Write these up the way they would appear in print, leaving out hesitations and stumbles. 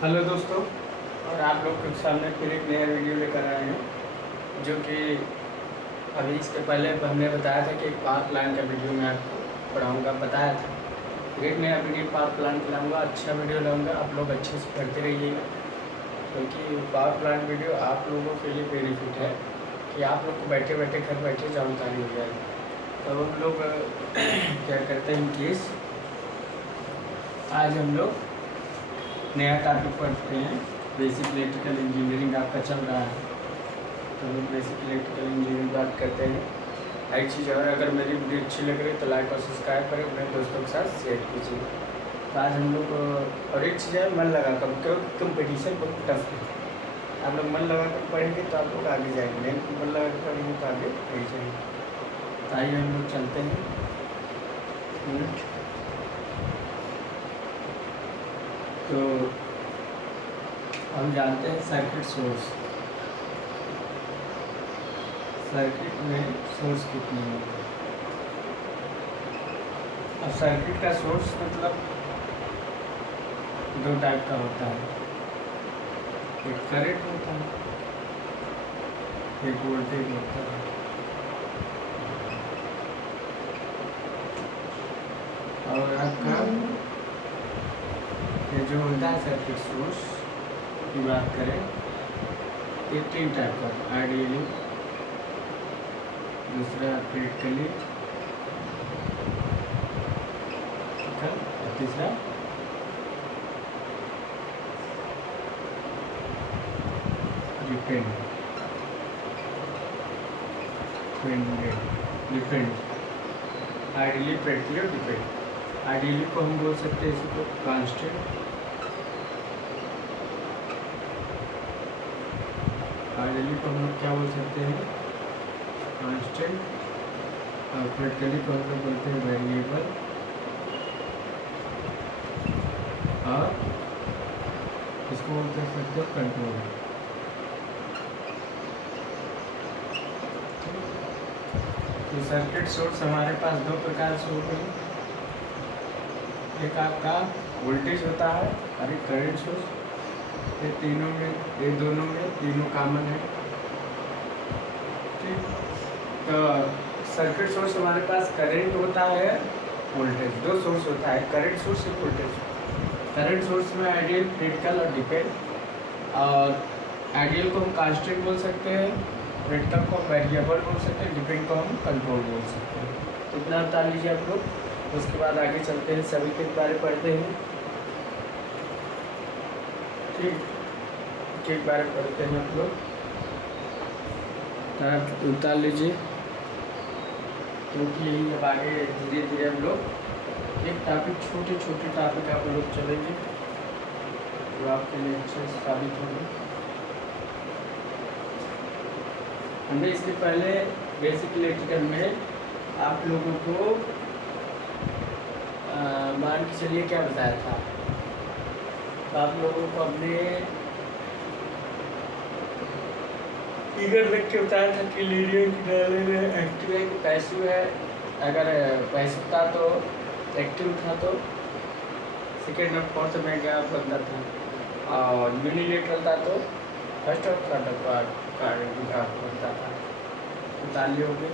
Hello दोस्तों, और आप लोग के सामने फिर एक नया वीडियो लेकर आए हैं, जो कि अभी इसके पहले हमने बताया था कि एक पावर प्लांट का वीडियो मैं आपको पढ़ाऊँगा, बताया था। फिर एक नया वीडियो पावर प्लांट लाऊँगा, अच्छा वीडियो लाऊँगा, आप लोग अच्छे से पढ़ते रहिएगा, क्योंकि पावर प्लांट वीडियो आप लोगों के लिए बेनिफिट है कि आप लोग को बैठे बैठे घर बैठे जानकारी हो जाएगी। तो हम लोग क्या करते हैं केस, आज हम लोग नया टॉपिक पढ़ते हैं। बेसिक इलेक्ट्रिकल इंजीनियरिंग आपका चल रहा है, तो हम बेसिक इलेक्ट्रिकल इंजीनियरिंग बात करते हैं। एक चीज़ और, अगर मेरी वीडियो अच्छी लग रही है तो लाइक और सब्सक्राइब करें, अपने दोस्तों के साथ शेयर कीजिए। तो आज हम लोग और एक चीज़ है, मन लगा कर, क्योंकि कंपटीशन बहुत टफ है। आप लोग मन लगा कर पढ़ेंगे तो आप लोग आगे जाएंगे, नहीं मन लगा कर पढ़ेंगे तो आगे नहीं जाएंगे। तो आइए हम लोग चलते हैं। तो हम जानते हैं सर्किट सोर्स, सर्किट में सोर्स कितने होते हैं। अब सर्किट का सोर्स मतलब दो टाइप का होता है, एक करंट होता है, एक वोल्टेज होता है। और आपका ये जो होता है सर्किट सोर्स की बात करें, ये तीन टाइप का, आइडियली, दूसरा प्रैक्टिकली, और तीसरा डिपेंड, आइडियली, प्रैक्टिकली और डिपेंड। आइडियली को हम बोल सकते हैं इसको कांस्टेंट, आइडियली को हम लोग क्या बोल सकते हैं, कांस्टेंट, और प्रैक्टिकली को हम लोग बोलते हैं वेरिएबल, और इसको बोल सकते हैं कंट्रोल। तो सर्किट सोर्स हमारे पास दो प्रकार से होते हैं, एक आपका वोल्टेज होता है और एक करंट सोर्स। ये तीनों में, ये दोनों में तीनों कॉमन है, ठीक। तो सर्किट सोर्स हमारे पास करंट होता है, वोल्टेज, दो सोर्स होता है, करंट सोर्स और वोल्टेज। करंट सोर्स में आइडियल, क्रिटिकल और डिपेंड। और आइडियल को हम कांस्टेंट बोल सकते हैं, क्रिटिकल को हम वेरिएबल बोल सकते हैं, डिपेंड को हम कंट्रोल बोल सकते हैं। तो इतना बता लीजिए आप लोग, उसके बाद आगे चलते हैं, सभी के बारे पढ़ते हैं, ठीक। एक बारे पढ़ते हैं आप लोग, आप उतार लीजिए, क्योंकि यही अब आगे धीरे धीरे हम लोग एक टॉपिक, छोटे छोटे टॉपिक आप लोग चलेंगे जो आपके लिए अच्छे से साबित होंगे। हमने इसके पहले बेसिक इलेक्ट्रिकल में आप लोगों को मान के चलिए क्या बताया था, तो आप लोगों को अपने फिगर देख के बताया था कि लीनियर किनारे में एक्टिव है कि पैसिव है। अगर पैसिव था तो एक्टिव था तो सेकेंड और फोर्थ में गैप बनता था, और यूनिलेटरल था तो फर्स्ट और थर्ड का गैप बनता था। बता लिए होंगे।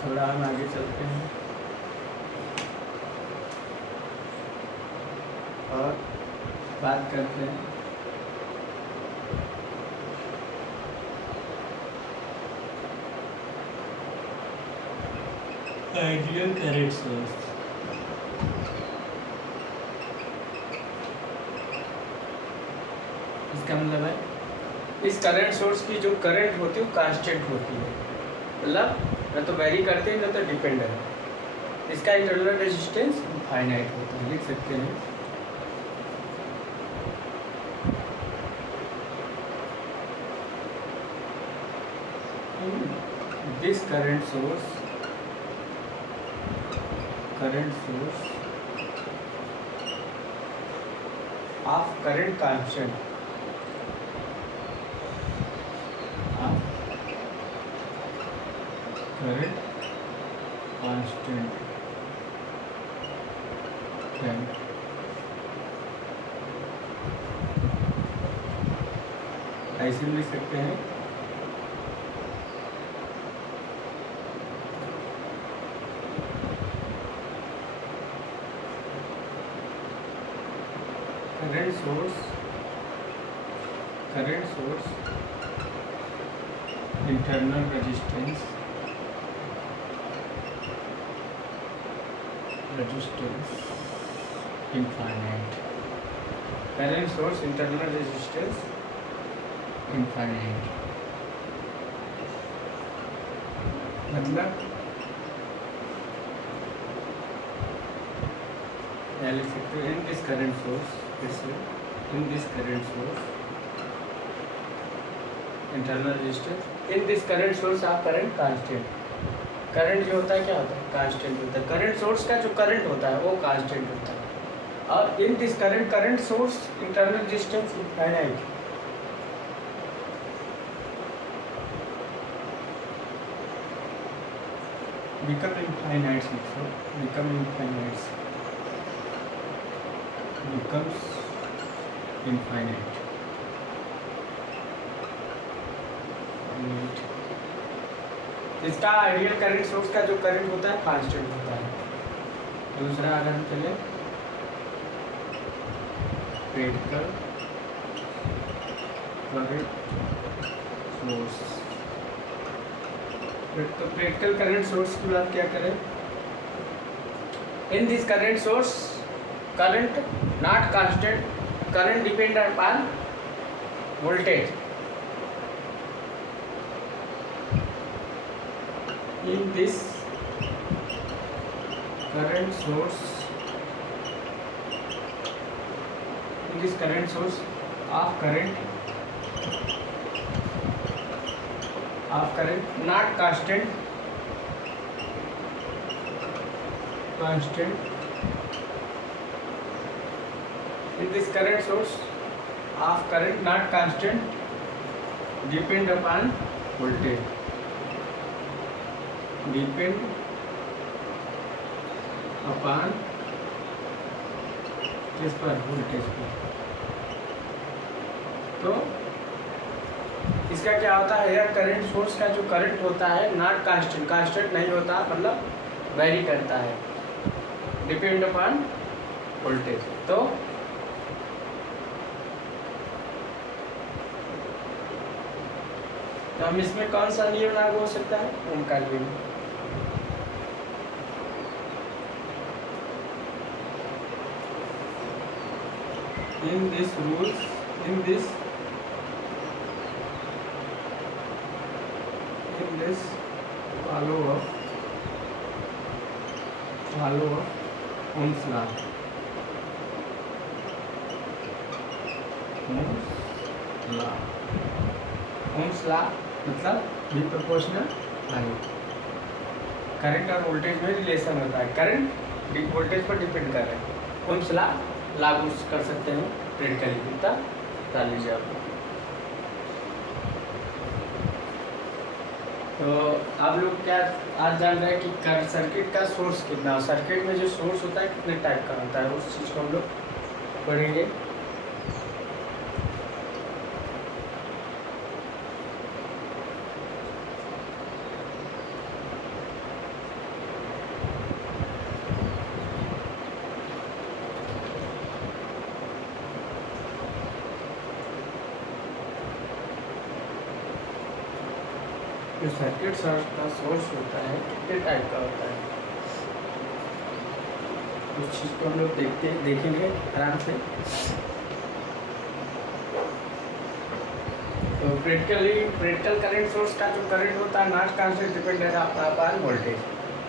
थोड़ा हम आगे चलते हैं और बात करते हैं आइडियल करंट सोर्स। इसका मतलब है इस करंट सोर्स की जो करंट होती है वो कांस्टेंट होती है, मतलब न तो वेरी करते हैं न तो डिपेंड है। इसका इंटरनल रेजिस्टेंस फाइनाइट होता है, लिख सकते हैं। This current source of current constant of current constant है। ऐसे भी लिख सकते हैं current source internal resistance infinite. Current source internal resistance infinite मतलब या लिख सकते हैं in this current source, in this current source internal resistance, in this current source of current constant. Current जो होता है क्या होता है? कांस्टेंट होता है। करंट सोर्स का जो करंट होता है वो कांस्टेंट होता है। और in this current source internal resistance infinite. become infinite, so becomes infinite। इसका आइडियल करंट सोर्स का जो करंट होता है कांस्टेंट होता है। दूसरा अगर हम चले प्रैक्टिकल करंट सोर्स, तो प्रैक्टिकल करंट सोर्स की बात क्या करें? In this current source current not constant, current depend upon voltage. In this current source of current not constant in this current source of current not constant depend upon voltage, depend upon किस पर? Voltage पर। तो इसका क्या होता है? यार current source का जो करंट होता है नॉट कांस्टेंट नहीं होता, मतलब वेरी करता है, डिपेंड अपॉन वोल्टेज। तो हम इसमें कौन सा नियम लागू हो सकता है? ओम का नियम। In this rules, in this follow of Ohm's law। Ohm's law मतलब बी प्रोपोर्शनल आई। करंट और वोल्टेज में रिलेशन होता है, करंट वोल्टेज पर डिपेंड कर रहे हैं। Ohm's law लागू कर सकते हैं प्रैक्टिकली। कितना डाल लीजिए आप। तो आप लोग क्या आज जान रहे हैं कि सर्किट का सोर्स कितना, सर्किट में जो सोर्स होता है कितने टाइप का होता है, उस चीज़ को हम लोग पढ़ेंगे। जो सर्किट का सोर्स होता है कितने टाइप का होता है, उस चीज़ को हम लोग देखेंगे आराम से। तो प्रैक्टिकल करंट सोर्स का जो करंट होता है not constant dependent upon voltage,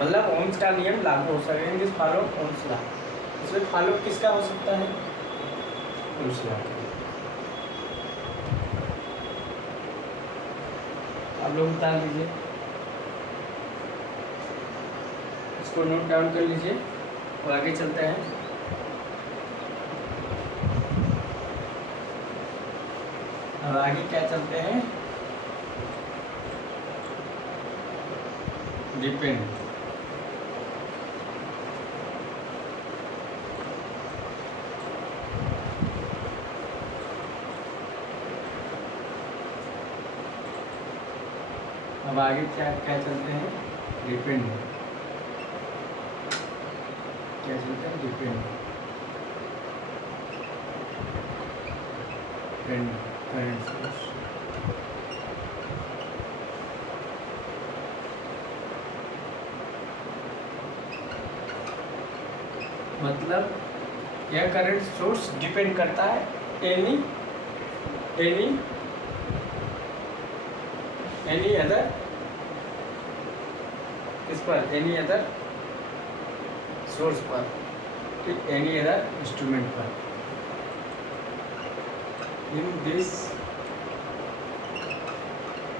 मतलब ओम्स का नियम लागू हो सकता है। This follow Ohm's law. इसमें फॉलो किसका हो सकता है? Ohm's law. आप लोग बता लीजिए, इसको नोट डाउन कर लीजिए और आगे चलते हैं। अब आगे क्या चलते हैं? डिपेंड अब आगे क्या क्या चलते हैं, डिपेंड, क्या चलता है, डिपेंड करंट सोर्स। मतलब यह करंट सोर्स डिपेंड करता है एनी अदर, किस पर, एनी अदर सोर्स पर, एनी अदर इंस्ट्रूमेंट पर। In this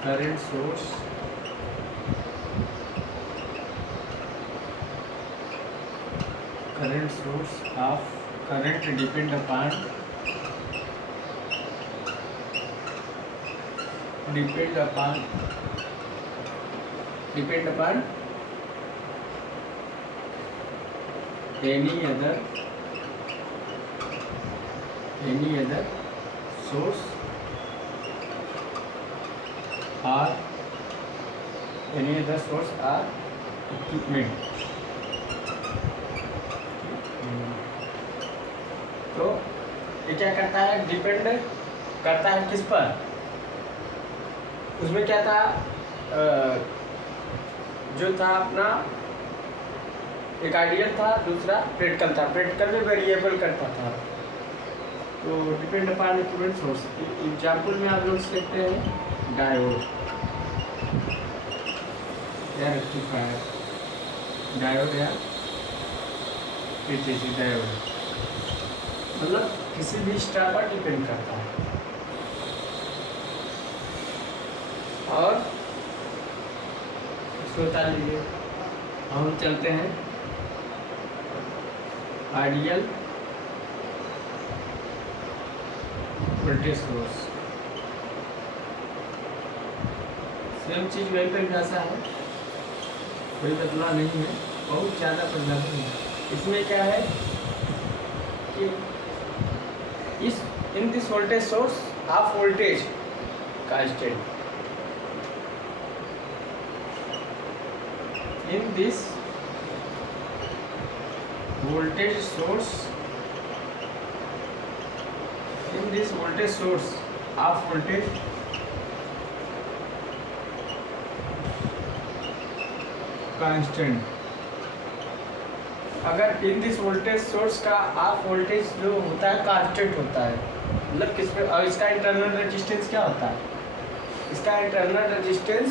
current source of current depend upon any other source or equipment। तो ये क्या करता है, डिपेंड करता है किस पर। उसमें क्या था, जो था अपना एक आइडियल था, दूसरा प्रैक्टिकल था। प्रैक्टिकल में वेरिएबल करता था, तो depend upon equivalent source. Example में आप लोग देखते हैं डायोड या रेक्टिफायर, डायोड या पीटीसी डायोड, मतलब किसी भी स्टार पर डिपेंड करता है। और इसको बता लीजिए, हम चलते हैं आइडियल वोल्टेज सोर्स। सेम चीज वहीं पर जैसा है, कोई बदलाव नहीं है, बहुत ज़्यादा बदलाव नहीं है। इसमें क्या है कि in this voltage source of voltage constant, in this voltage source of voltage constant। अगर इन दिस वोल्टेज सोर्स का ऑफ वोल्टेज जो होता है कांस्टेंट होता है, मतलब किस पे, और इसका इंटरनल रेजिस्टेंस क्या होता है, इसका इंटरनल रेजिस्टेंस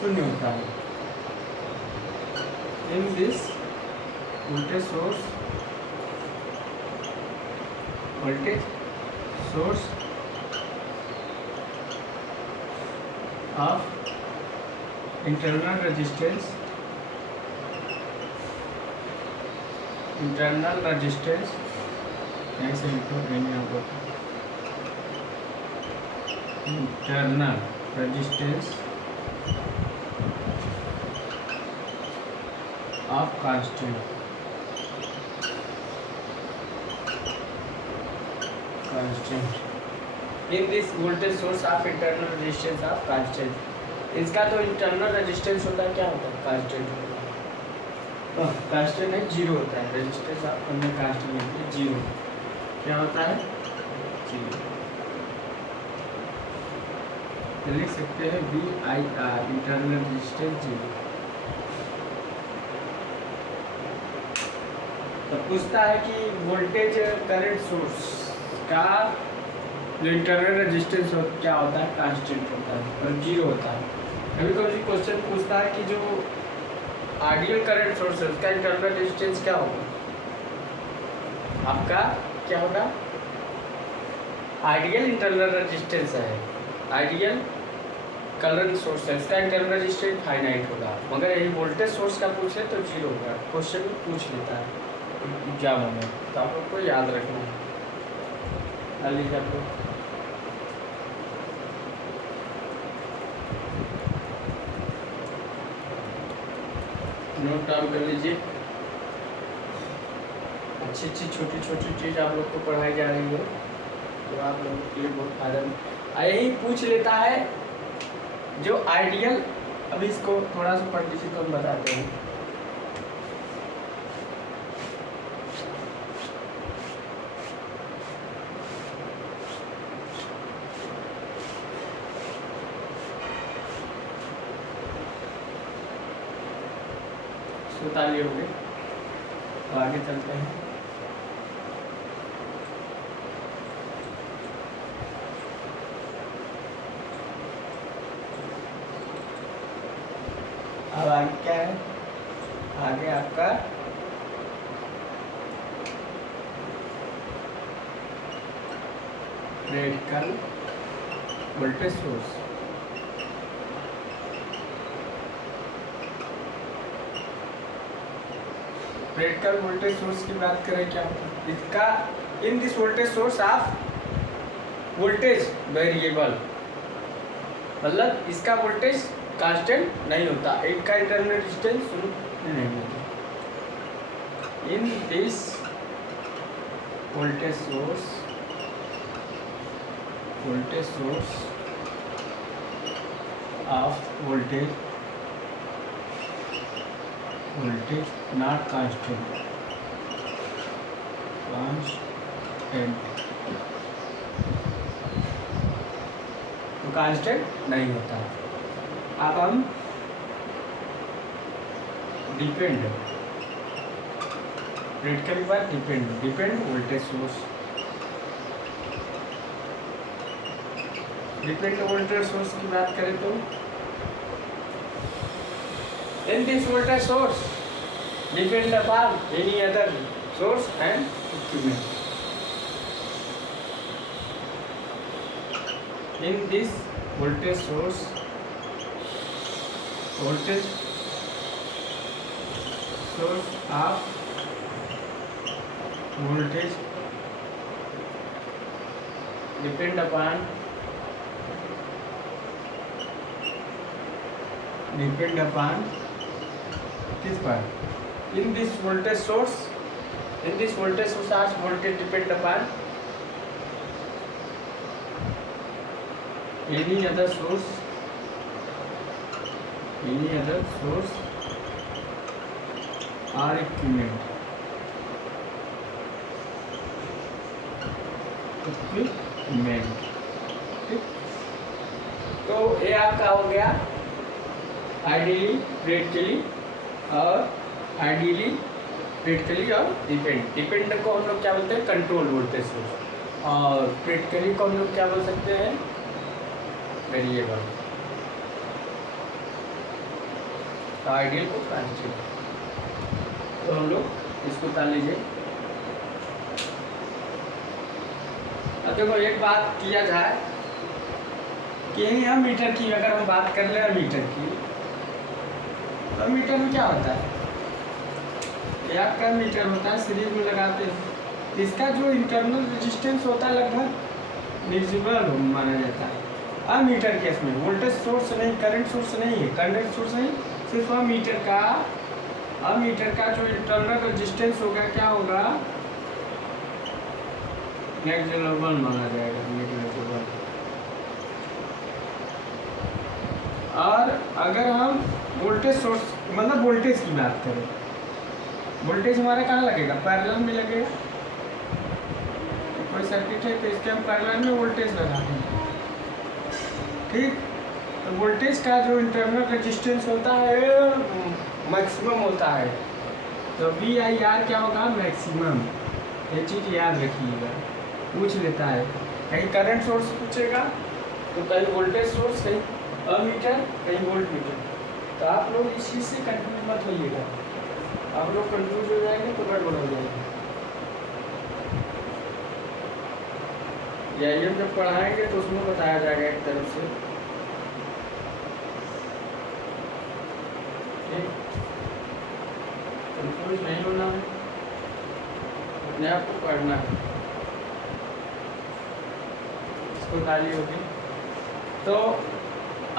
शून्य होता है। In this voltage source of internal resistance ऐसे लिखो, internal resistance of constant in this voltage source of internal resistance of constant। इसका तो इंटरनल रेजिस्टेंस होता है, क्या होता है, कांस्टेंट होता है। कांस्टेंट है, जीरो होता है, रेजिस्टेंस आप अंदर कांस्टेंट है, जीरो क्या होता है, जीरो। तो लिख सकते हैं VIR, इंटरनल रेजिस्टेंस जीरो। तो पूछता है कि वोल्टेज करंट सोर्स का जो इंटरनल रेजिस्टेंस क्या होता है, कांस्टेंट होता है और जीरो होता है। कभी कभी क्वेश्चन पूछता है कि जो आइडियल करंट सोर्स है उसका इंटरनल रेजिस्टेंस क्या होगा, आपका क्या होगा, आइडियल इंटरनल रेजिस्टेंस है, आइडियल करंट सोर्स है, इसका इंटरनल रेजिस्टेंस फाइनाइट होगा। मगर यही वोल्टेज सोर्स का पूछे तो जीरो होगा। क्वेश्चन में पूछ लेता है एग्जाम में, तो आप लोग को याद रखना है। लीजिए आप लोग नोट डाउन कर लीजिए। अच्छी अच्छी छोटी छोटी चीज़ आप लोग को पढ़ाई जा रही है। तो आप लोगों के लिए बहुत फायदा यही पूछ लेता है जो आइडियल। अभी इसको थोड़ा सा पढ़ लीजिए तो हम बताते हैं। ताली हो गई, तो आगे चलते हैं। अब आगे क्या है, आगे आपका practical voltage source. Practical voltage source की बात करें क्या इसका, in this voltage source of voltage variable, मतलब इसका वोल्टेज कांस्टेंट नहीं होता, इनका इंटरनल रेजिस्टेंस नहीं होता। In this voltage source of voltage not constant तो कांस्टेंट नहीं होता। अब हम डिपेंड प्रैक्टिकली बात depend voltage source, depend voltage source की बात करें तो in this voltage source depend upon any other source and equipment. In this voltage source of voltage depend upon किस पर, in this voltage source as voltage depend upon any other source or equipment। ठीक, तो ये आपका हो गया ideally, practically और depend को हम लोग क्या बोलते हैं, कंट्रोल वोल्टेज सोर्स, और प्रैक्टिकली को हम लोग क्या बोल सकते हैं, वेरिएबल। तो आइडियल को कांस्टेंट, तो हम लोग इसको उतार लीजिए। अब देखो एक बात किया जाए कि मीटर की अगर हम बात कर ले मीटर की, तो मीटर में क्या होता है, आपका मीटर होता है सीरीज में लगाते हैं, इसका जो इंटरनल रेजिस्टेंस होता है लगभग निजिबल माना जाता है। अब मीटर केस में वोल्टेज सोर्स नहीं, करंट सोर्स नहीं है, करंट सोर्स नहीं, सिर्फ मीटर का जो इंटरनल रेजिस्टेंस होगा क्या होगा, नेग्लिजिबल माना जाएगा, नेग्लिजिबल। और अगर हम वोल्टेज सोर्स मतलब वोल्टेज की बात करें, वोल्टेज हमारा कहाँ लगेगा, पैरेलल में लगेगा। कोई सर्किट है तो इसके हम पैरेलल में वोल्टेज लगाते हैं, ठीक। तो वोल्टेज का जो इंटरनल रेजिस्टेंस होता है मैक्सिमम होता है, तो VIR क्या होगा, मैक्सिमम। ये चीज़ याद रखिएगा, पूछ लेता है कहीं करंट सोर्स पूछेगा तो कहीं वोल्टेज सोर्स, कहीं अमीटर, कहीं वोल्ट मीटर। तो आप लोग इस चीज़ से कंफ्यूज मत होइएगा, आप लोग कंफ्यूज हो जाएंगे तो गड़बड़ हो जाएगी। ये जब पढ़ाएंगे तो उसमें बताया जाएगा एक तरफ से, कंफ्यूज नहीं होना है, अपने आप को पढ़ना है। इसको ताली होगी। तो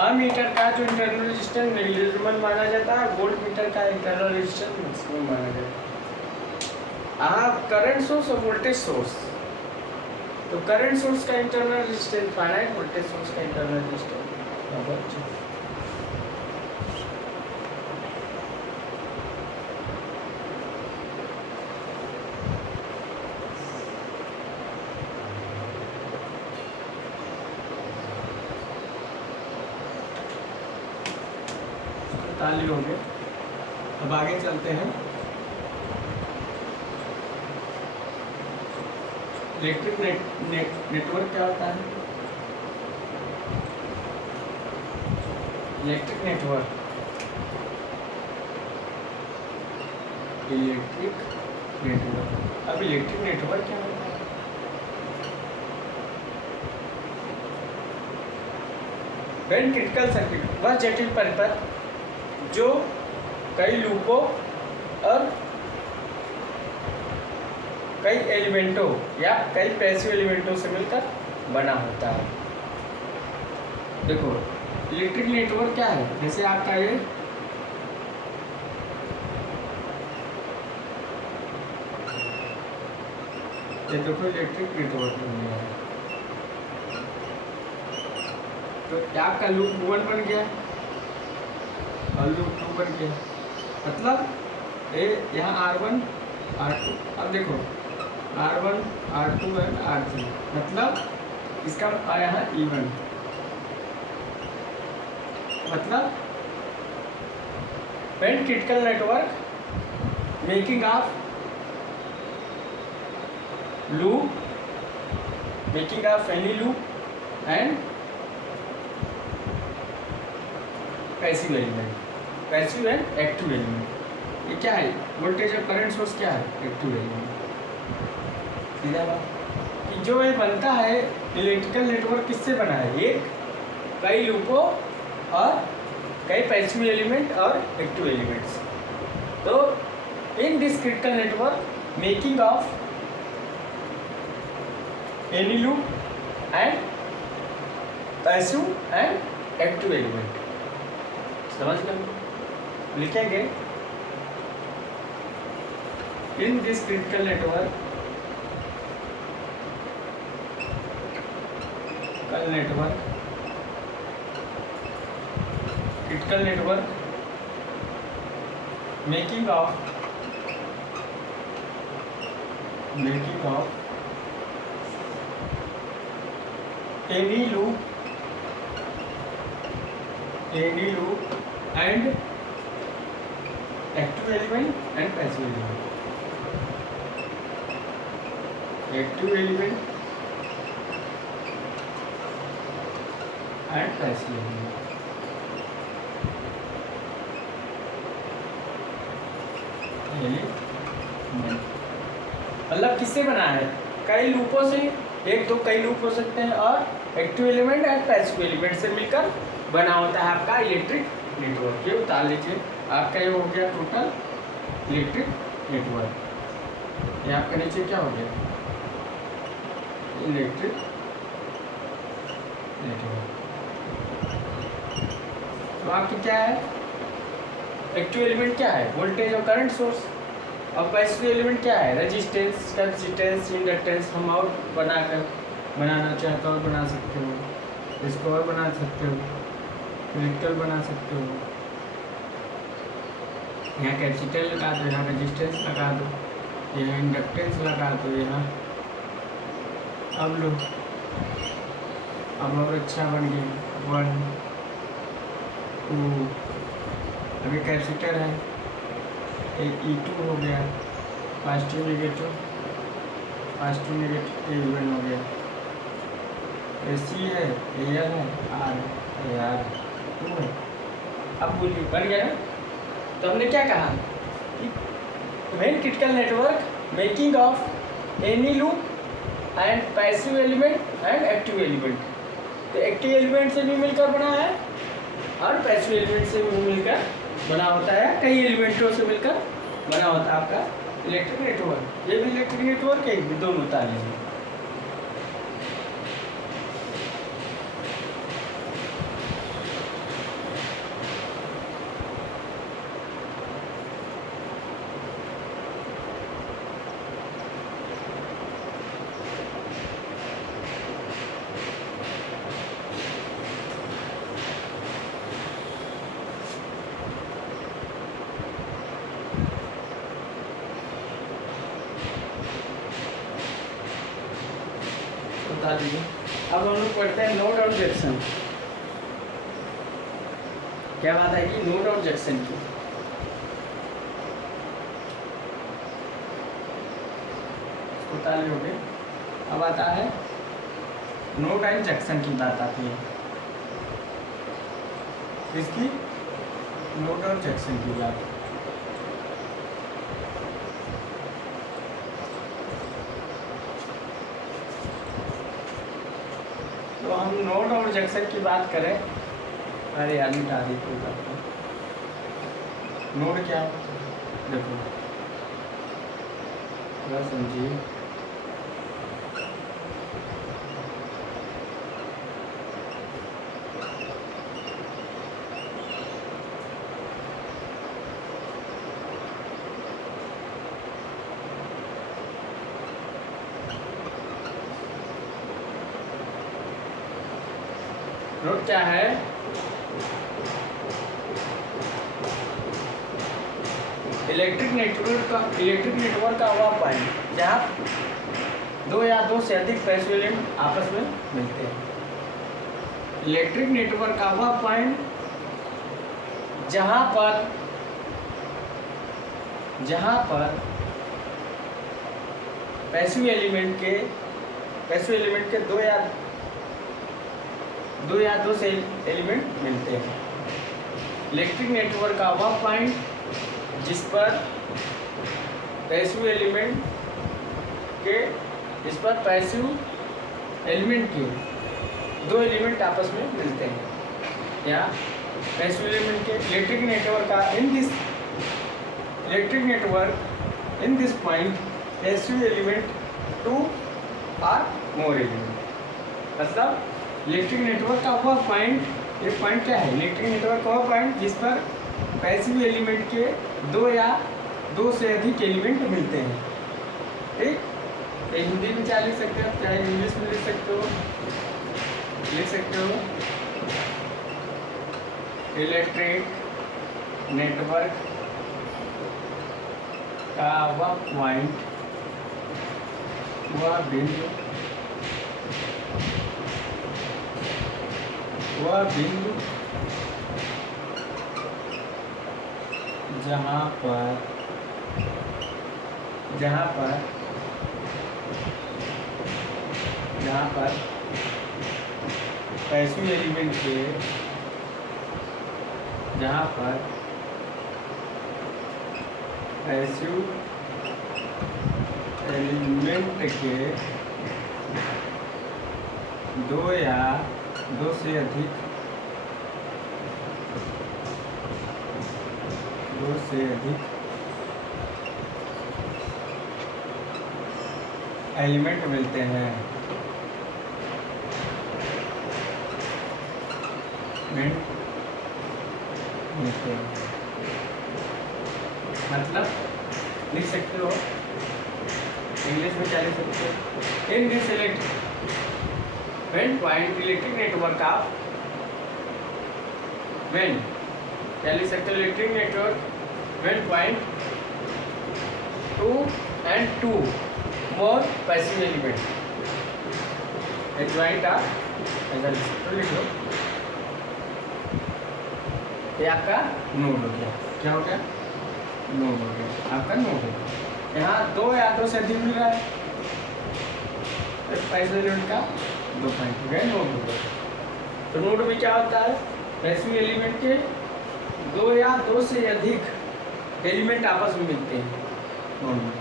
अमीटर का जो इंटरनल रेजिस्टेंस नेग्लिजिबल माना जाता है, वोल्ट मीटर का इंटरनल रेजिस्टेंस मैक्सिमम माना जाता है। आप करंट सोर्स और वोल्टेज सोर्स तो करंट सोर्स का internal resistance finite voltage source का इंटरनल रेजिस्टेंस ताली हो गए। अब आगे चलते हैं। इलेक्ट्रिक नेटवर्क क्या होता है? इलेक्ट्रिक नेटवर्क अब इलेक्ट्रिक नेटवर्क क्या होता है? वेन क्रिटिकल सर्किट वह जटिल परिपथ जो कई लूपों और कई एलिमेंटों या कई पैसिव एलिमेंटों से मिलकर बना होता है। देखो इलेक्ट्रिक नेटवर्क क्या है? जैसे आपका ये देखो इलेक्ट्रिक नेटवर्क बन गया है। तो आपका लूप 1 बन गया और लूप 2 बन गया। मतलब ये यहाँ R1 R2, अब देखो R1 R2 एंड R3, मतलब इसका आया है E1, मतलब when critical network making of loop, making of any loop and passive element, passive and active element. ये क्या है? वोल्टेज और करंट सोर्स क्या है? Active element. सीधा बात कि जो ये बनता है इलेक्ट्रिकल नेटवर्क किससे बना है? एक कई लूपों और कई पैसिव एलिमेंट और एक्टिव एलिमेंट्स। तो in this critical network making of any loop and passive and active element, समझ गए? लिखेंगे in this critical network critical network making of any loop and active element and passive element, active element and passive element। मतलब किससे बना है? कई लूपों से, एक दो कई लूप हो सकते हैं और active element and passive element से मिलकर बना होता है आपका इलेक्ट्रिक नेटवर्क। ये उतार लीजिए, आपका ये हो गया टोटल इलेक्ट्रिक नेटवर्क। ये आपका नीचे क्या हो गया? Electric network. तो आपकी क्या है? एक्टिव एलिमेंट क्या है? वोल्टेज और करंट सोर्स। और पैसिव एलिमेंट क्या है? Resistance, capacitance, inductance. हम और बनाना चाहे तो और बना सकते हो, इसको और बना सकते हो, इलेक्ट्रिकल बना सकते हो। यहाँ कैपेसिटर लगा दो, यहाँ रेजिस्टेंस लगा दो, यहाँ इंडक्टेंस लगा दो, यहाँ अब लो, अब और अच्छा बन गया। 1 2 अभी कैपेसिटर है, एक E2 हो गया, पॉजिटिव नेगेटिव A1 हो गया। AC है, AL है, R है, AR2 है। अब बोलिए बन गया ना? तो हमने क्या कहा कि when critical network making of any loop and passive element and active element. तो एक्टिव एलिमेंट से भी मिलकर बना है और पैसिव एलिमेंट से भी मिलकर बना होता है, कई एलिमेंटों से मिलकर बना होता है आपका इलेक्ट्रिक नेटवर्क। ये भी इलेक्ट्रिक नेटवर्क है, दोनों ताले हैं। बता दीजिए। अब हम लोग पढ़ते हैं नोड और जंक्शन। क्या बात है कि नोड और जंक्शन की। ताली हो गए। अब आता है नोड एंड जंक्शन की बात आती है। इसकी नोड और जंक्शन की बात। तो हम नोड और जंक्शन की बात करें। अरे यार मिटा दी कोई बात नहीं। नोड क्या है देखो, थोड़ा समझिए। नोड क्या है? इलेक्ट्रिक नेटवर्क का वह पॉइंट जहाँ दो या दो से अधिक पैसिव एलिमेंट आपस में मिलते हैं। इलेक्ट्रिक नेटवर्क का वह पॉइंट जहाँ पर पैसिव एलिमेंट के दो या दो से एलिमेंट मिलते हैं। इलेक्ट्रिक नेटवर्क का वह पॉइंट जिस पर पैसिव एलिमेंट के दो एलिमेंट आपस में मिलते हैं। या पैसिव एलिमेंट के electric network in this point passive element two or more element. मतलब इलेक्ट्रिक नेटवर्क का वह पॉइंट, ये पॉइंट क्या है? इलेक्ट्रिक नेटवर्क का वह पॉइंट जिस पर पैसिव एलिमेंट के दो या दो से अधिक एलिमेंट मिलते हैं। ठीक, तो हिंदी में क्या लिख सकते हो, चाहे इंग्लिश में लिख सकते हो। इलेक्ट्रिक नेटवर्क का वह पॉइंट, वह बिंदु जहाँ पर पैसिव एलिमेंट के दो या दो से अधिक एलिमेंट मिलते हैं। मतलब लिख सकते हो, इंग्लिश में क्या लिख सकते हो? इन दिस इलेक्ट्रिक नेटवर्क का क्या लिख सकते हो? Electric network when point 2 and 2 more passive element adjoint are ऐसा लिख लो। ये आपका नोड हो गया। क्या हो गया? नोड हो गया, आपका नोड हो गया। यहाँ दो या दो से अधिक मिल रहा है, पैसिव एलिमेंट का दो पॉइंट हो गया, नोड हो गया। तो नोड में क्या होता है? पैसिव एलिमेंट के दो या दो से अधिक एलिमेंट आपस में मिलते हैं नोड में,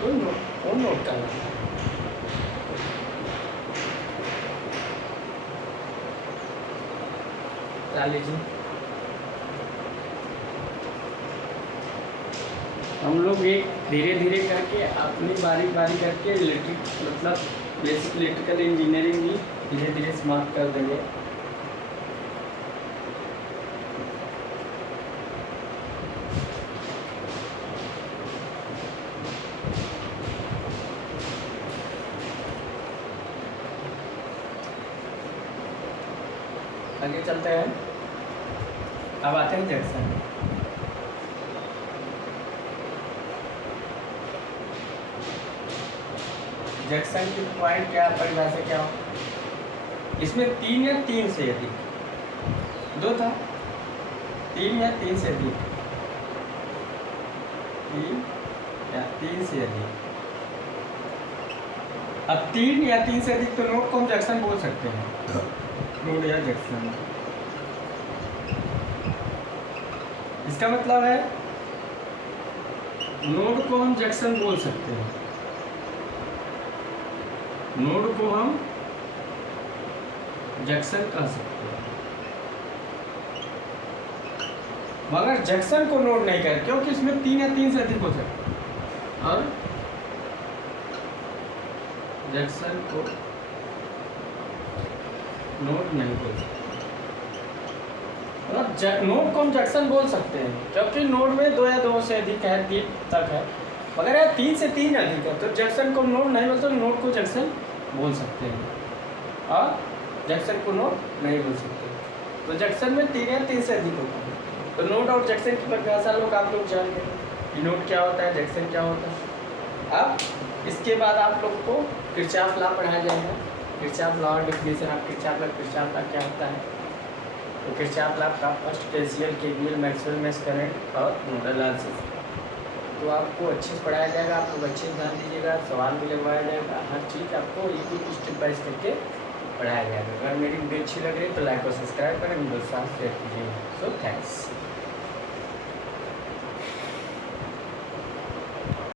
तो नोड का लीजिए। हम लोग एक धीरे धीरे करके अपनी बारी करके बेसिक इलेक्ट्रिकल इंजीनियरिंग भी धीरे धीरे समाप्त कर देंगे। आगे चलते हैं। अब आते हैं जंक्शन। जंक्शन की पॉइंट क्या परिभाषा क्या हो, इसमें 3 या 3 से अधिक, 2 था, 3 या 3 से अधिक, 3 या 3 से अधिक। अब 3 या 3 से अधिक तो नोड को हम जंक्शन बोल सकते हैं, नोड या जंक्शन। इसका मतलब है नोड को हम जंक्शन बोल सकते हैं, नोड को हम जंक्शन कह सकते हैं, मगर जंक्शन को नोड नहीं कह, क्योंकि इसमें 3 या 3 से अधिक हो सकते हैं, और जंक्शन को नोड नहीं बोल सकते। मतलब नोड को हम जंक्शन बोल सकते हैं क्योंकि नोड में 2 या 2 से अधिक है, 3 तक है, मगर यार 3 से 3 अधिक है, तो जंक्शन को नोड नहीं बोलते, नोड को जंक्शन बोल सकते हैं और जंक्शन को नोड नहीं बोल सकते। तो जंक्शन में 3 या 3 से अधिक होता है। तो नोड और जंक्शन की परिभाषा आप लोग जान गए, नोड क्या होता है, जंक्शन क्या होता है। अब इसके बाद आप लोग को किरचॉफ लॉ पढ़ाया जाएगा, किरचॉफ लॉ और डेफिनेशन ऑफ किरचॉफ लॉ क्या होता है। तो किरचॉफ लॉ का first KCL, KVL, Maxwell mesh current और नोडल एनालिसिस, तो आपको अच्छे से पढ़ाया जाएगा, आप लोग अच्छे से ध्यान दीजिएगा, सवाल भी लगवाया जाएगा, हर चीज़ आपको एक स्टेप बाय स्टेप करके पढ़ाया जाएगा। अगर मेरी वीडियो अच्छी लग रही है तो लाइक और सब्सक्राइब करें, मेरे साथ शेयर कीजिए। So thanks.